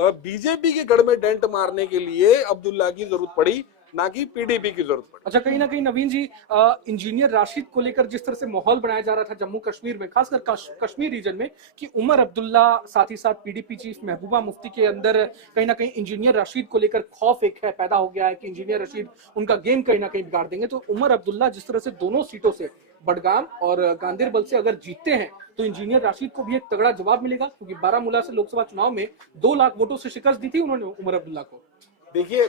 BJP के गढ़ में डेंट मारने के लिए अब्दुल्ला की जरूरत पड़ी, ना कि पीडीपी की जरूरत पड़ी। अच्छा, कहीं ना कहीं नवीन जी, इंजीनियर राशिद को लेकर जिस तरह से माहौल बनाया जा रहा था जम्मू कश्मीर में, खासकर कश्मीर रीजन में, कि उमर अब्दुल्ला साथ ही साथ पीडीपी चीफ महबूबा मुफ्ती के अंदर कहीं ना कहीं इंजीनियर राशिद को लेकर खौफ एक है पैदा हो गया है कि इंजीनियर राशिद उनका गेम कहीं ना कहीं बिगाड़ देंगे। तो उमर अब्दुल्ला जिस तरह से दोनों सीटों से, बडगाम और गांदेरबल से अगर जीतते हैं तो इंजीनियर राशिद को भी एक तगड़ा जवाब मिलेगा, क्योंकि बारामूला से लोकसभा चुनाव में 2 लाख वोटों से शिकस्त दी थी उन्होंने उमर अब्दुल्ला को। देखिए,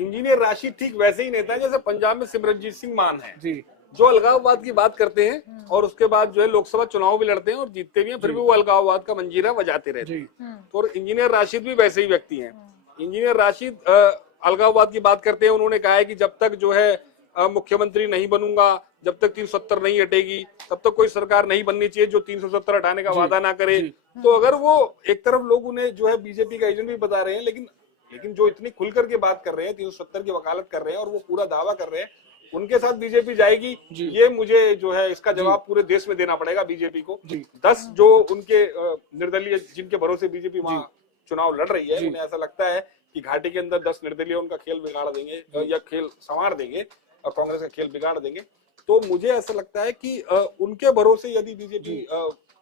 इंजीनियर राशिद ठीक वैसे ही नेता है जैसे पंजाब में सिमरनजीत सिंह मान है जी, जो अलगाववाद की बात करते हैं और उसके बाद जो है लोकसभा चुनाव भी लड़ते हैं और जीतते भी हैं, फिर भी वो अलगाववाद का मंजीरा बजाते रहते हैं। तो इंजीनियर राशिद भी वैसे ही व्यक्ति हैं। इंजीनियर राशिद अलगाववाद की बात करते हैं। उन्होंने कहा है कि जब तक जो है मुख्यमंत्री नहीं बनूंगा, जब तक 370 नहीं हटेगी, तब तक कोई सरकार नहीं बननी चाहिए जो 370 हटाने का वादा ना करे। तो अगर वो एक तरफ लोग उन्हें जो है बीजेपी का एजेंट भी बता रहे हैं, लेकिन जो इतनी खुलकर के बात कर रहे हैं, 370 की वकालत कर रहे हैं और वो पूरा दावा कर रहे हैं, उनके साथ बीजेपी जाएगी, ये मुझे जो है इसका जवाब पूरे देश में देना पड़ेगा बीजेपी को। 10 जो उनके निर्दलीय जिनके भरोसे बीजेपी वहां चुनाव लड़ रही है, उन्हें ऐसा लगता है कि घाटी के अंदर 10 निर्दलीय उनका खेल बिगाड़ देंगे या खेल संवार देंगे और कांग्रेस का खेल बिगाड़ देंगे। तो मुझे ऐसा लगता है कि उनके भरोसे यदि बीजेपी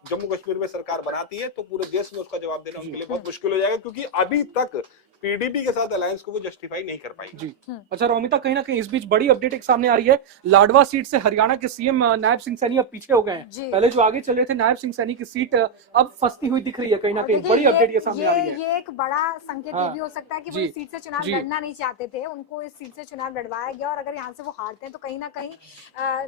जम्मू कश्मीर में सरकार बनाती है तो पूरे देश में उसका जवाब देना उनके लिए बहुत मुश्किल हो जाएगा, क्योंकि अभी तक पीडीपी के साथ अलायंस को वो जस्टिफाई नहीं कर पाएंगे। जी। अच्छा रोमिता, कहीं ना कहीं इस बीच बड़ी अपडेट एक सामने आ रही है। लाडवा सीट से हरियाणा के सीएम नायब सिंह सैनी अब पीछे हो गए हैं। पहले जो आगे चल रहे थे, नायब सिंह सैनी की सीट अब फंसती हुई दिख रही है। कहीं ना कहीं बड़ी अपडेट ये सामने आ रही है। ये एक बड़ा संकेत ये भी हो सकता है कि वो इस सीट से चुनाव लड़ना नहीं चाहते थे, उनको इस सीट से चुनाव लड़वाया गया और अगर यहाँ से वो हारते हैं तो कहीं ना कहीं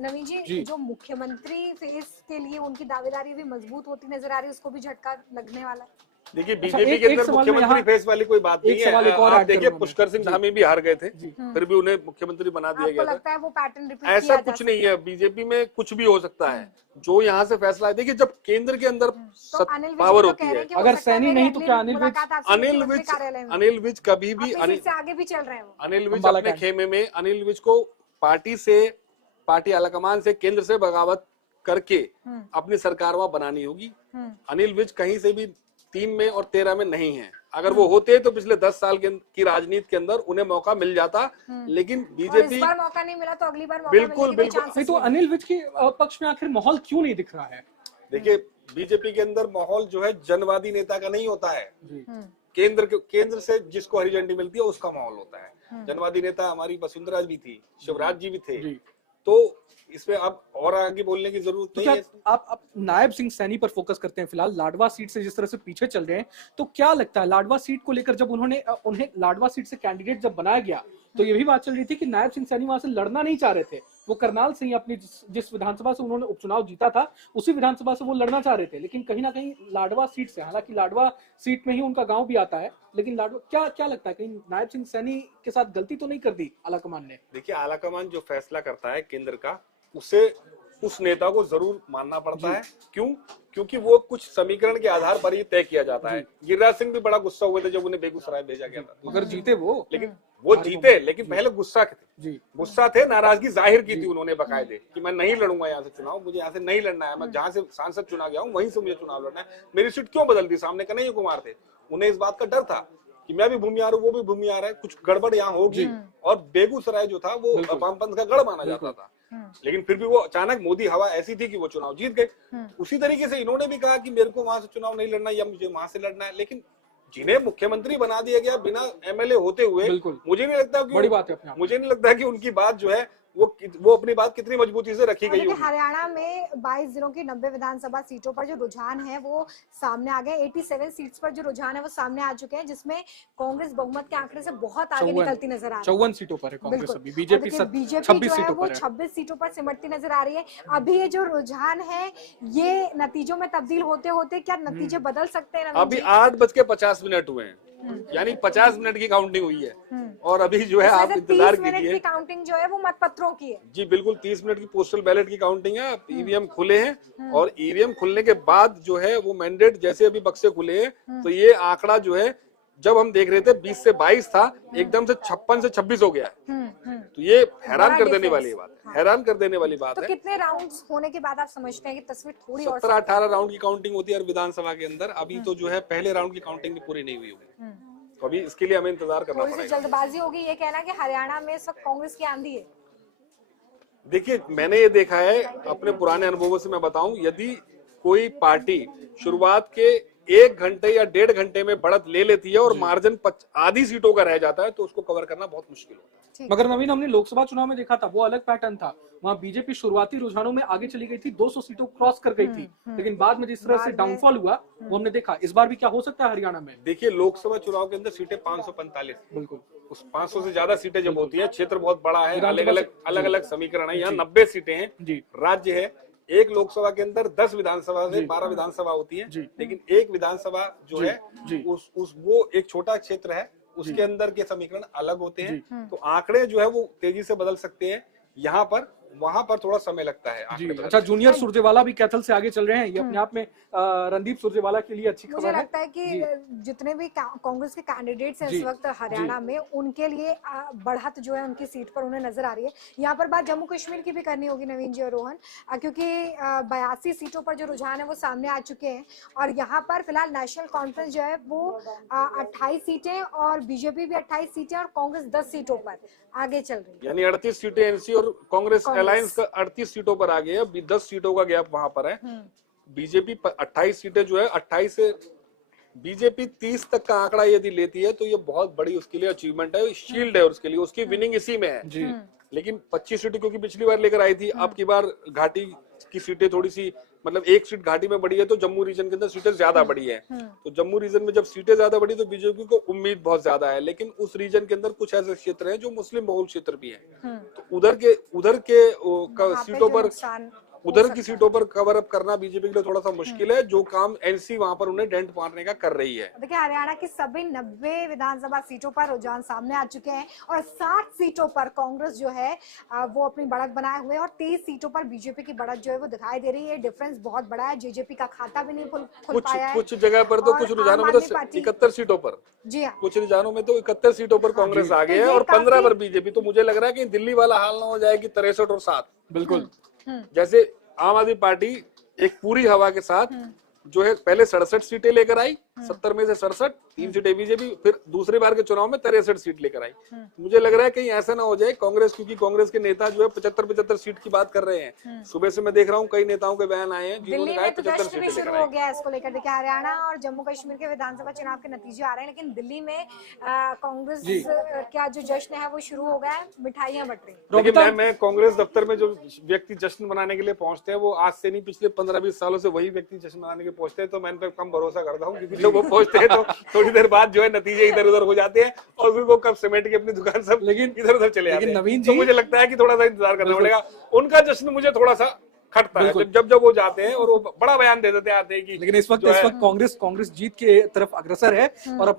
नवीन जी जो मुख्यमंत्री फेस के लिए उनकी दावेदारी भी मजबूत होती नजर आ रही है, उसको भी झटका लगने वाला है। देखिए, बीजेपी के अंदर मुख्यमंत्री फेस वाली कोई बात नहीं है। आप देखिए, पुष्कर सिंह धामी भी हार गए थे, फिर भी उन्हें मुख्यमंत्री बना दिया गया लगता है वो पैटर्न रिपीट ऐसा कुछ नहीं है। बीजेपी में कुछ भी हो सकता है, जो यहाँ से फैसला है। देखिए, जब केंद्र के अंदर पावर होती है, अगर सैनी नहीं तो क्या अनिल विज कभी भी आगे भी चल रहे हैं। अनिल विज अपने खेमे में, अनिल विज को पार्टी आलाकमान से, केंद्र से बगावत करके अपनी सरकार वहां बनानी होगी। अनिल विज कहीं से भी 3 में और 13 में नहीं है। अगर वो होते तो पिछले 10 साल की राजनीति के अंदर उन्हें मौका मिल जाता, लेकिन बीजेपी इस बार मौका नहीं मिला तो अगली बार मौका बिल्कुल नहीं। तो अनिल विज के पक्ष में आखिर माहौल क्यों नहीं दिख रहा है? देखिए, बीजेपी के अंदर माहौल जो है जनवादी नेता का नहीं होता है। केंद्र से जिसको हरी झंडी मिलती है उसका माहौल होता है। जनवादी नेता हमारी वसुंधरा भी थी, शिवराज जी भी थे। तो इसमें अब और आगे बोलने की जरूरत नहीं है। आप नायब सिंह सैनी पर फोकस करते हैं फिलहाल। लाडवा सीट से जिस तरह से पीछे चल रहे हैं, तो क्या लगता है लाडवा सीट को लेकर, जब उन्हें लाडवा सीट से कैंडिडेट जब बनाया गया तो ये भी बात चल रही थी कि नायब सिंह सैनी वहां से लड़ना नहीं चाह रहे थे। वो करनाल से ही अपनी जिस विधानसभा से उन्होंने उपचुनाव जीता था, उसी विधानसभा से वो लड़ना चाह रहे थे, लेकिन कहीं ना कहीं लाडवा सीट से, हालांकि लाडवा सीट में ही उनका गांव भी आता है, लेकिन लाडवा क्या लगता है, कहीं नायब सिंह सैनी के साथ गलती तो नहीं कर दी आलाकमान ने? देखिए, आलाकमान जो फैसला करता है केंद्र का, उसे उस नेता को जरूर मानना पड़ता है। क्योंकि वो कुछ समीकरण के आधार पर ही तय किया जाता है। गिरिराज सिंह भी बड़ा गुस्सा हुए थे जब उन्हें बेगूसराय भेजा गया था। अगर जीते लेकिन पहले गुस्सा थे, नाराजगी जाहिर की थी उन्होंने बकायदे कि मैं नहीं लड़ूंगा यहाँ से चुनाव, मुझे यहाँ से नहीं लड़ना है, मैं जहाँ से सांसद चुना गया हूँ वहीं से मुझे चुनाव लड़ना है, मेरी सीट क्यों बदल दी? सामने कन्हैया कुमार थे, उन्हें इस बात का डर था कि मैं भी भूमिहार हूँ, वो भी भूमिहार है, कुछ गड़बड़ यहाँ होगी। और बेगूसराय जो था वो वामपंथ का गढ़ माना जाता था, लेकिन फिर भी वो अचानक मोदी हवा ऐसी थी कि वो चुनाव जीत गए। उसी तरीके से इन्होंने भी कहा कि मेरे को वहां से चुनाव नहीं लड़ना या मुझे वहां से लड़ना है, लेकिन जिन्हें मुख्यमंत्री बना दिया गया बिना एमएलए होते हुए, मुझे नहीं लगता कि बड़ी बात है। मुझे नहीं लगता कि उनकी बात जो है वो अपनी बात कितनी मजबूती से रखी गई होगी। हरियाणा में 22 जिलों की 90 विधानसभा सीटों पर जो रुझान है वो सामने आ गए। 87 सीट्स पर जो रुझान है वो सामने आ चुके हैं, जिसमें कांग्रेस बहुमत के आंकड़े से बहुत आगे निकलती नजर आ रही है। 54 सीटों पर है कांग्रेस, अभी बीजेपी 26 सीटों पर 26 सीटों पर सिमटती नजर आ रही है। अभी ये जो रुझान है ये नतीजों में तब्दील होते होते क्या नतीजे बदल सकते हैं? अभी 8:50 हुए हैं, यानी 50 मिनट की काउंटिंग हुई है और अभी जो है आप इंतजार कीजिए। काउंटिंग जो है वो मतपत्रों की है। जी बिल्कुल, 30 मिनट की पोस्टल बैलेट की काउंटिंग है। ईवीएम खुले हैं और ईवीएम खुलने के बाद जो है वो मैंडेट, जैसे अभी बक्से खुले हैं तो ये आंकड़ा जो है, जब हम देख रहे थे 20 से 22 था, एकदम से 56 से 26 हो गया है। तो ये हैरान कर देने वाली बात है। हैरान कर देने वाली बात तो है। कितने राउंड्स होने के बाद आप समझते हैं कि तस्वीर थोड़ी और 17-18 राउंड की काउंटिंग होती है विधानसभा के अंदर। अभी तो जो है पहले राउंड की काउंटिंग भी पूरी नहीं हुई होगी, तो अभी इसके लिए हमें इंतजार करना थोड़ी सी पड़ेगा। जल्दबाजी होगी, ये कहना कि हरियाणा में इस वक्त कांग्रेस की आंधी है। देखिए, मैंने ये देखा है अपने पुराने अनुभवों से, मैं बताऊं, यदि कोई पार्टी शुरुआत के 1 घंटे या 1.5 घंटे में बढ़त ले लेती है और मार्जिन आधी सीटों का रह जाता है, तो उसको कवर करना बहुत मुश्किल होता है। मगर नवीन, हमने लोकसभा चुनाव में देखा था वो अलग पैटर्न था। वहां बीजेपी शुरुआती रुझानों में आगे चली गई थी, 200 सीटों क्रॉस कर गई थी, लेकिन बाद में जिस तरह से डाउनफॉल हुआ वो हमने देखा। इस बार भी क्या हो सकता है हरियाणा में? देखिए, लोकसभा चुनाव के अंदर सीटें 545, बिल्कुल उस 500 से ज्यादा सीटें जब होती है, क्षेत्र बहुत बड़ा है, अलग अलग समीकरण है, यहाँ 90 सीटें हैं, राज्य है। एक लोकसभा के अंदर 10 विधानसभा से 12 विधानसभा होती है, लेकिन एक विधानसभा जो है वो एक छोटा क्षेत्र है, उसके अंदर के समीकरण अलग होते हैं, तो आंकड़े जो है वो तेजी से बदल सकते हैं। यहाँ पर वहां पर थोड़ा समय लगता है। अच्छा, जूनियर सुरजेवाला भी कैथल से आगे चल रहे हैं, ये अपने आप में रणदीप सुरजेवाला के लिए अच्छी खबर है। मुझे लगता है कि जितने भी कांग्रेस के कैंडिडेट्स हैं इस वक्त हरियाणा में, उनके लिए बढ़त जो है उनकी सीट पर उन्हें नजर आ रही है। यहाँ पर बात जम्मू कश्मीर की भी करनी होगी नवीन जी और रोहन, क्योंकि 82 सीटों पर जो रुझान है वो सामने आ चुके हैं, और यहाँ पर फिलहाल नेशनल कॉन्फ्रेंस जो है वो 28 सीटें और बीजेपी भी 28 सीटें और कांग्रेस 10 सीटों पर आगे चल रही है। यानी 38 सीटें एनसी और कांग्रेस अलायंस का 38 सीटों पर आ गए हैं, 10 सीटों का गैप वहां पर है। बीजेपी 28 सीटें जो है 28 से बीजेपी 30 तक का आंकड़ा यदि लेती है तो ये बहुत बड़ी उसके लिए अचीवमेंट है, शील्ड है उसके लिए, उसकी विनिंग इसी में है जी। लेकिन 25 सीटें क्योंकि पिछली बार लेकर आई थी, अब की बार घाटी की सीटें थोड़ी सी, मतलब एक सीट घाटी में बढ़ी है तो जम्मू रीजन के अंदर सीटें ज्यादा बढ़ी है, तो जम्मू रीजन में जब सीटें ज्यादा बढ़ी तो बीजेपी को उम्मीद बहुत ज्यादा है। लेकिन उस रीजन के अंदर कुछ ऐसे क्षेत्र हैं जो मुस्लिम बहुल क्षेत्र भी हैं, तो उधर के सीटों पर, उधर की सीटों पर कवर अप करना बीजेपी के लिए थोड़ा सा मुश्किल है, जो काम एनसी वहां पर उन्हें डेंट मारने का कर रही है। देखिए, हरियाणा की सभी 90 विधानसभा सीटों पर रुझान सामने आ चुके हैं और 60 सीटों पर कांग्रेस जो है वो अपनी बढ़त बनाए हुए हैं, और 23 सीटों पर बीजेपी की बढ़त जो है वो दिखाई दे रही है। डिफरेंस बहुत बड़ा है, जेजेपी का खाता भी नहीं खुल पाया है। कुछ जगह पर तो, कुछ रुझानों में तो 71 सीटों पर, जी हाँ, कुछ रुझानों में तो 71 सीटों पर कांग्रेस आ गई है और 15 पर बीजेपी। तो मुझे लग रहा है कि दिल्ली वाला हाल ना हो जाए कि 63 और 7, बिल्कुल जैसे आम आदमी पार्टी एक पूरी हवा के साथ जो है पहले 67 सीटें लेकर आई, 70 में से 67, 3 सीटें बीजेपी, फिर दूसरी बार के चुनाव में 63 सीट लेकर आई। मुझे लग रहा है कहीं ऐसा ना हो जाए कांग्रेस, क्योंकि कांग्रेस के नेता जो है 75 सीट की बात कर रहे हैं। सुबह से मैं देख रहा हूँ कई नेताओं के बयान आए हैं जिन्होंने कहा 75 सीटें शुरू हो गया इसको लेकर। देखिए, हरियाणा और जम्मू कश्मीर के विधानसभा चुनाव के नतीजे आ रहे हैं, लेकिन दिल्ली में कांग्रेस का जो जश्न है वो शुरू हो गया है, मिठाइयां बट रही। लेकिन मैं कांग्रेस दफ्तर में जो व्यक्ति जश्न मनाने के लिए पहुंचते हैं वो आज से नहीं, पिछले 15-20 सालों से वही व्यक्ति जश्न मनाने के पहुंचते हैं, तो मैं इन पर कम भरोसा करता हूँ, क्योंकि जब वो पहुंचते हैं तो थोड़ी देर बाद जो है नतीजे इधर उधर हो जाते हैं और फिर वो कब समेट के अपनी दुकान सब इधर उधर चले जाते हैं। नवीन तो मुझे लगता है कि थोड़ा सा इंतजार करना पड़ेगा। उनका जश्न मुझे थोड़ा सा खटता है जब वो जाते हैं और वो बड़ा बयान दे देते आते हैं कि, लेकिन इस वक्त कांग्रेस जीत के तरफ अग्रसर है और